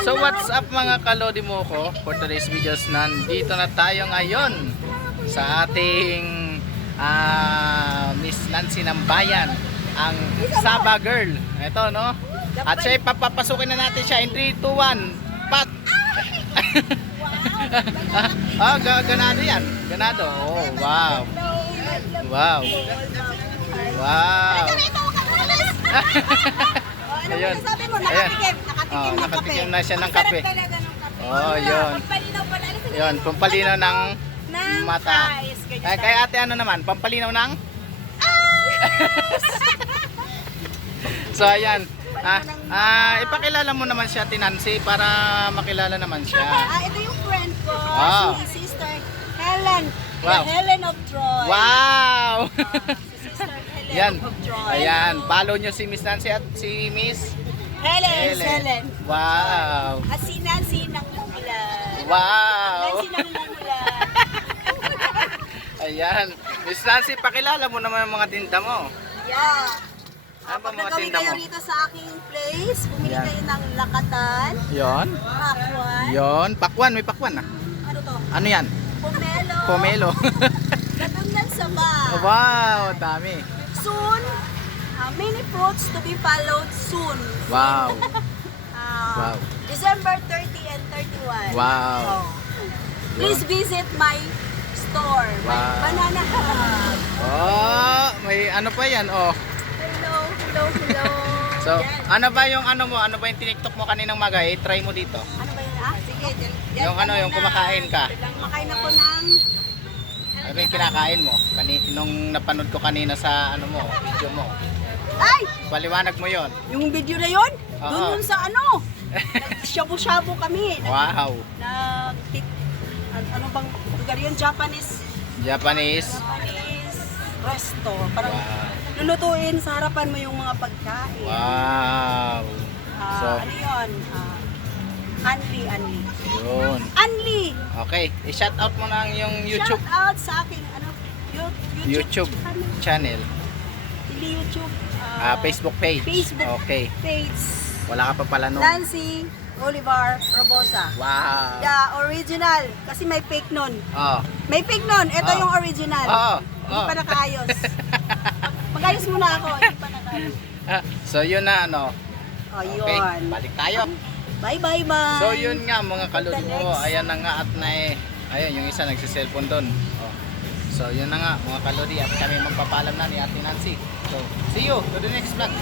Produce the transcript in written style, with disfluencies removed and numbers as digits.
So what's up mga kalodi mo ko? For today's videos, nandito na tayo ngayon sa ating Miss Nancy ng Bayan, ang Saba Girl. Ito no. At siya papapasukin na natin siya in 3, 2, 1. Pat! Ganado yan. Ganado. Oh, wow. Wow. Wow. Ayun. Ayan. Nakatikim na siya ng kape. Oh, yun. Yun, pampalinaw ng mata. Kay ate ano naman, pampalinaw ng? So, ayan. Ipakilala mo naman siya, Nancy, para makilala naman siya. Ito yung friend ko, si Sister Helen. Wow. The Helen of Troy. Wow! Si Sister Helen Yan. of Troy. Ayan, follow nyo si Miss Nancy at si Miss Helen. Wow! At si Nancy ng Mulan. Wow! Nancy ng Mulan. Ayan. Miss Nancy, pakilala mo naman ang mga tinda mo. Yeah. Ano ba Pag mga nagawin tinda kayo mo? rito sa aking place, bumili Yan. kayo ng lakatan, Yon. pakwan, Yon. Pakwan, may pakwan ah. ano to? Ano yan? Pomelo. Pomelo. Katunggan saba. Wow, dami. Soon, many fruits to be followed soon. Wow. Ah, Wow. December 30 and 31. Wow. Oh. Please visit my store. My Wow. Banana Hub. Oh, may ano pa yan oh. Hello. So, Yan. ano ba yung ano mo? Ano ba yung tiniktok mo kaninang maga? I-try mo dito. Ano ba yun? Sige, dyan Yung ka ano, yung muna. kumakain ka. Kumakain ako ng... Ano ba yung kinakain mo? Nung napanood ko kanina sa ano mo, video mo. Ay! Paliwanag mo yon. Yung video na yun? Oo. Doon yun sa ano? Shabu-shabu kami. Wow. Ano bang lugar yun? Japanese Japanese. resto. Parang Wow. lulutuin sa harapan mo yung mga pagkain. Wow. So, Ano yun? Anli. yun. Anli! Okay, i-shout out mo na yung YouTube. Shout out sa aking YouTube channel. Hindi YouTube. Facebook page. Facebook Okay. page. Wala ka pa pala nun. Nancy Olivar Robosa. Wow. The original. Kasi may fake nun. Oh. May fake nun. Ito Oh. yung original. Oh. Hindi pa nakaayos. Mag-ayos muna ako. Hindi pa nakaayos. So yun na ano. Oh, Okay, yun. balik tayo. Bye. So yun nga mga kalod The mo, next. ayan na nga at ayun yung isa nagsiselfone doon. Oh. So yun na nga mga kalodi at kami magpapalam na ni Ate Nancy. So see you to the next vlog.